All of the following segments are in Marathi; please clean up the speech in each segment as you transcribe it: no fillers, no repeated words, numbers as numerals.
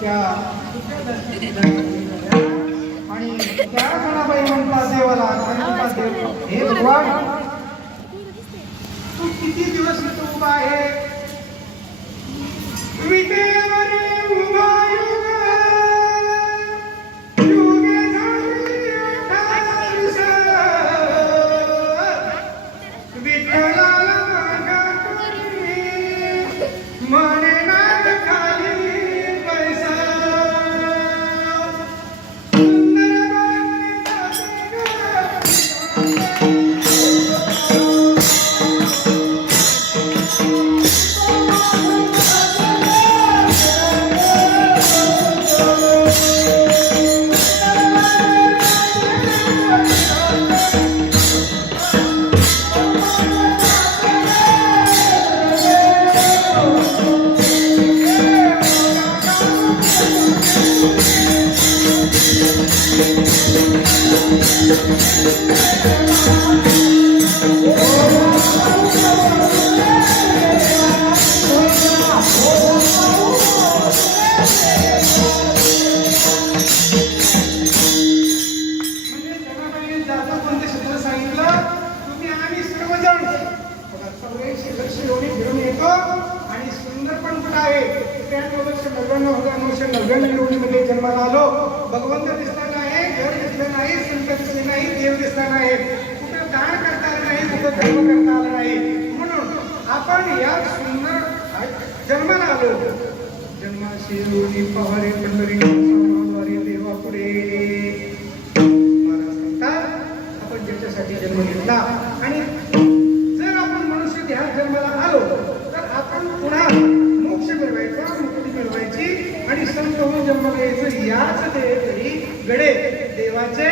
त्या आणि त्या जणाबाई म्हणतात देवाला, हे भगवान तू किती दिवस इथं उभा आहे? विटेवरी उभा जन्माला आलो. भगवंत दिसला नाही, घर दिसलं नाही, संत दिसले नाही, देव दिसला नाही, कुठं दान करता आलं नाही, कुठं धर्म करता आलं नाही. म्हणून आपण या सुंदर जन्माला आलो. जन्माशी रोणी पहारे पंढरी सामाद्वारे देवा पुढे महाराज म्हणतात आपण ज्याच्यासाठी जन्म घेतला आणि जर आपण मनुष्य ध्यान जन्माला आलो तर आपण पुन्हा मोक्ष मिळवायचा, मुक्ती मिळवायची आणि संत होऊन जन्माला यायचं. याच तरी गडे देवाचे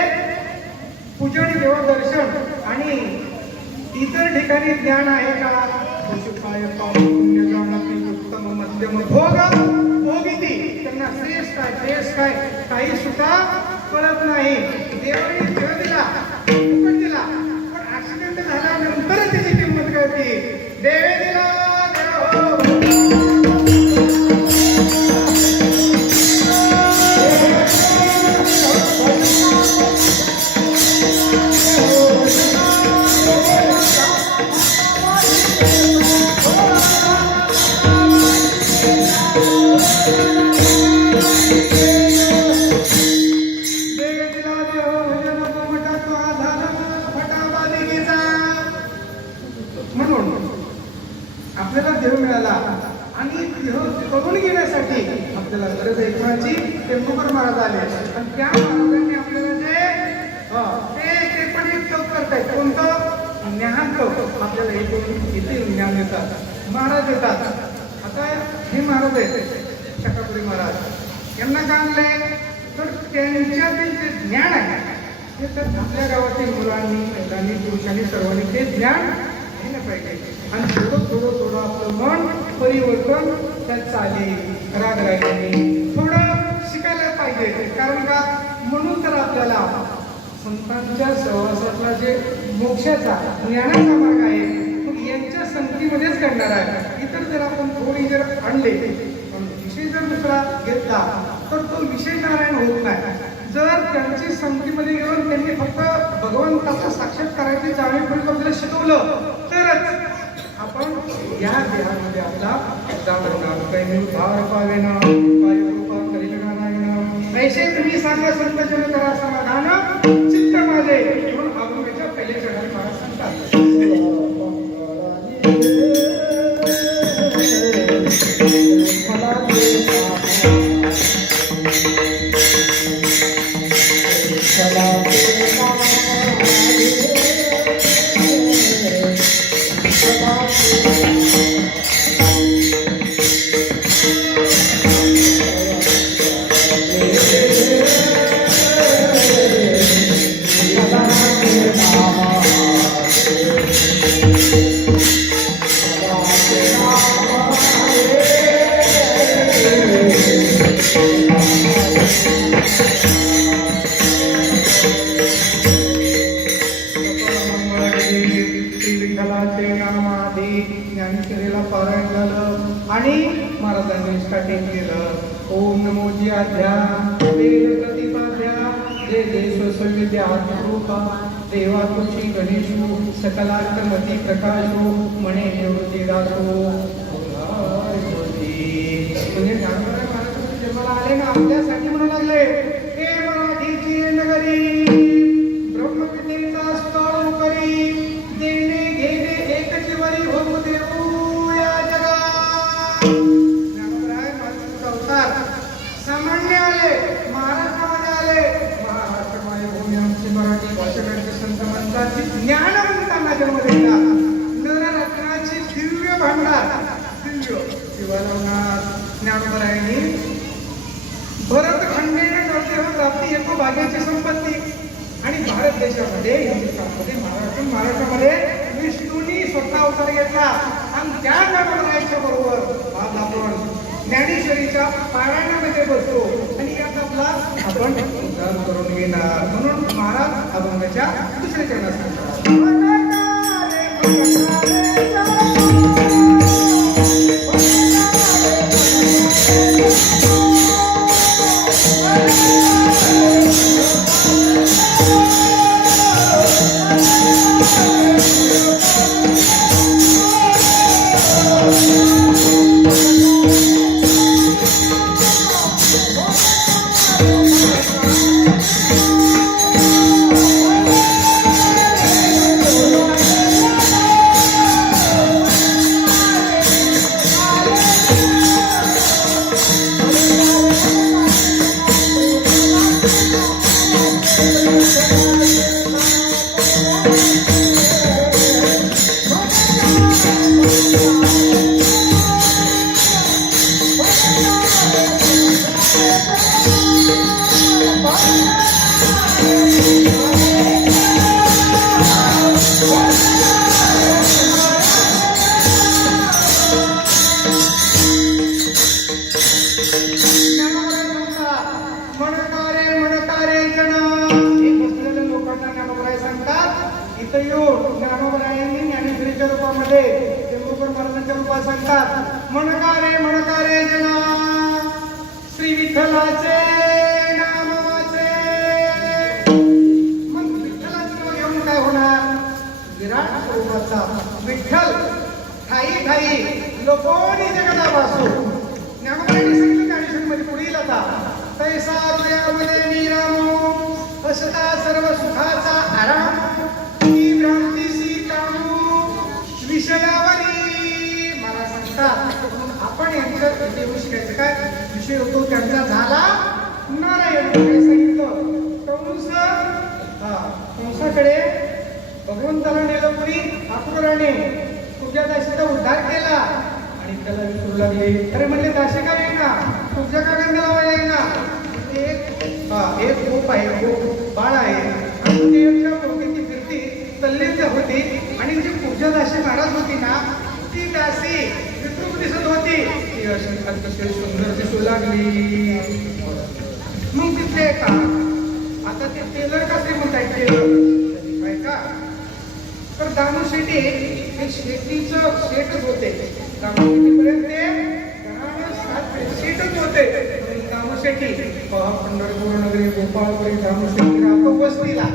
पूजन, देवदर्शन आणि इतर ठिकाणी ज्ञान आहे का? उत्तम मध्यम भोग भोगिती, त्यांना श्रेष्ठ काय श्रेष्ठ काय काही सुद्धा कळत नाही. देवाने देव दिला, फुकट दिला, पण ऍक्सिडेंट झाल्यानंतर त्याची किंमत कळते. देवे दिला आपल्याला देव मिळाला आणि देव करून घेण्यासाठी आपल्याला गरज आहे कोणाची? तेंडुलकर महाराज आले आणि त्या महाराजांनी आपल्याला ते पण एक तप करतायत. कोणतं? ज्ञान तप. आपल्याला हे करून इथे ज्ञान देतात, महाराज देतात. आता हे महाराज आहेत शकापुरी महाराज, यांना काय आणलंय तर त्यांच्यातील जे ज्ञान आहे ते तर आपल्या गावातील मुलांनी, महिलांनी, पुरुषांनी सर्वांनी ते ज्ञान घ्यायला पाहिजे आणि थोडं थोडं थोडं आपलं मन परिवर्तन त्यात चालेल. रागरागाने थोडं शिकायला पाहिजे. कारण का? म्हणून तर आपल्याला संतांच्या सहवासातला जे मोक्षाचा ज्ञानाचा मार्ग आहे मग यांच्या संगतीमध्येच करणार आहे. इतर जर आपण थोडी जर आणले पण विषय जर दुसरा घेतला तर तो विषय नारायण होत नाही. जर त्यांची संगतीमध्ये घेऊन त्यांनी फक्त भगवंताचा साक्षात्काराची जाणीव आपल्याला शिकवलं तरच आपण या देहामध्ये आपला जाणार. काही भार पावेना पाय कृपा करील नारायण ऐसे तुम्ही सांगा संत जन करा समाधान चित्त माझे म्हणून अभंगाच्या पहिल्या चरणात महाराज सांगतात. Thank you. नमो जियाध्या वेद प्रतिपाद्या जे देशोसविद्या रूपा देवा तुझी गणेशू सकलार्थमती प्रकाशो म्हणे निवृत्ती दासो म्हणजे ज्ञानोबा महाराज जन्माला आले ना आपल्यासाठी म्हणू लागले हे मराठीची नगरी ब्रह्मविद्येचा स्तव करी देणे घेणे एकच वरी होऊ देऊ या जगात. ज्ञानोबराय महाराजांचा अवतार सामान्य आले महाराष्ट्रामध्ये आले. महाराष्ट्र मायभूमी आमची मराठी भाषकांची संत मंतांची ज्ञानवंतांना जन्म दिला. नररत्नाची दिव्य भांडार दिव्य शिवालावनाथ ज्ञानोबरायांनी भरतखंडेने प्राप्ती हेतू भाग्याची संपत्ती आणि भारत देशामध्ये हिंदुस्थानमध्ये महाराष्ट्रामध्ये विष्णूंनी स्वतः अवतार घेतला आणि त्या ज्ञानोबरायांच्या बरोबर आज आपण ज्ञानेश्वरीच्या पारायणामध्ये बसतो आणि यात आपला आपण उद्धार करून घेणार. म्हणून महाराज अभंगाच्या दुसऱ्या चरणात सांगतात ज्ञानेश्वरीच्या रूपामध्ये त्र्यंबकेश्वर महाराजांच्या रूपात सांगतात म्हणकारे जना श्री विठ्ठलाचे नाम वाचे. मग विठ्ठलाचं नाव घेऊन काय होणार? विराट स्वरूपाचा विठ्ठल ठाई ठाई लोकोनी जगदा वासो. ज्ञानोबरायांनी सांगितलं ज्ञानेश्वरीमध्ये पुढे येईल आता तैसा तुझ्यामध्ये निरामो असता सर्व सुखाचा आराम विषयावरी मला सांगतात. आपण यांच्या येऊन शिकायचं काय विषय होतो त्यांचा झाला नारायण सांगितलं. कंसाकडे भगवंताला नेलं पुरी अक्रूराने तुझ्या दासीचा उद्धार केला आणि त्याला विचारू लागले अरे म्हणले दासी का येईना तुझ्या का गंध लावायला येईना. एक गोप आहे गोप बाळ आहे आणि त्याच्या डोक्याची फिरती तल्लीन होती आणि जी पूजा दासी महाराज होती ना ती दासी विकृत दिसत होती. ती अतिशय सुंदर दिसू लागली. मग तिथे का आता ते टेलर का श्रीमंत आहे टेलर काय का तर दानू शेट्टी हे शेतीचं शेटच होते. दानू शेट्टीपर्यंत ते शेटच होते. दानू शेट्टी पंढरपूर नगरी गोपाळपुरी दानू शेट्टी राहतो वस्तीला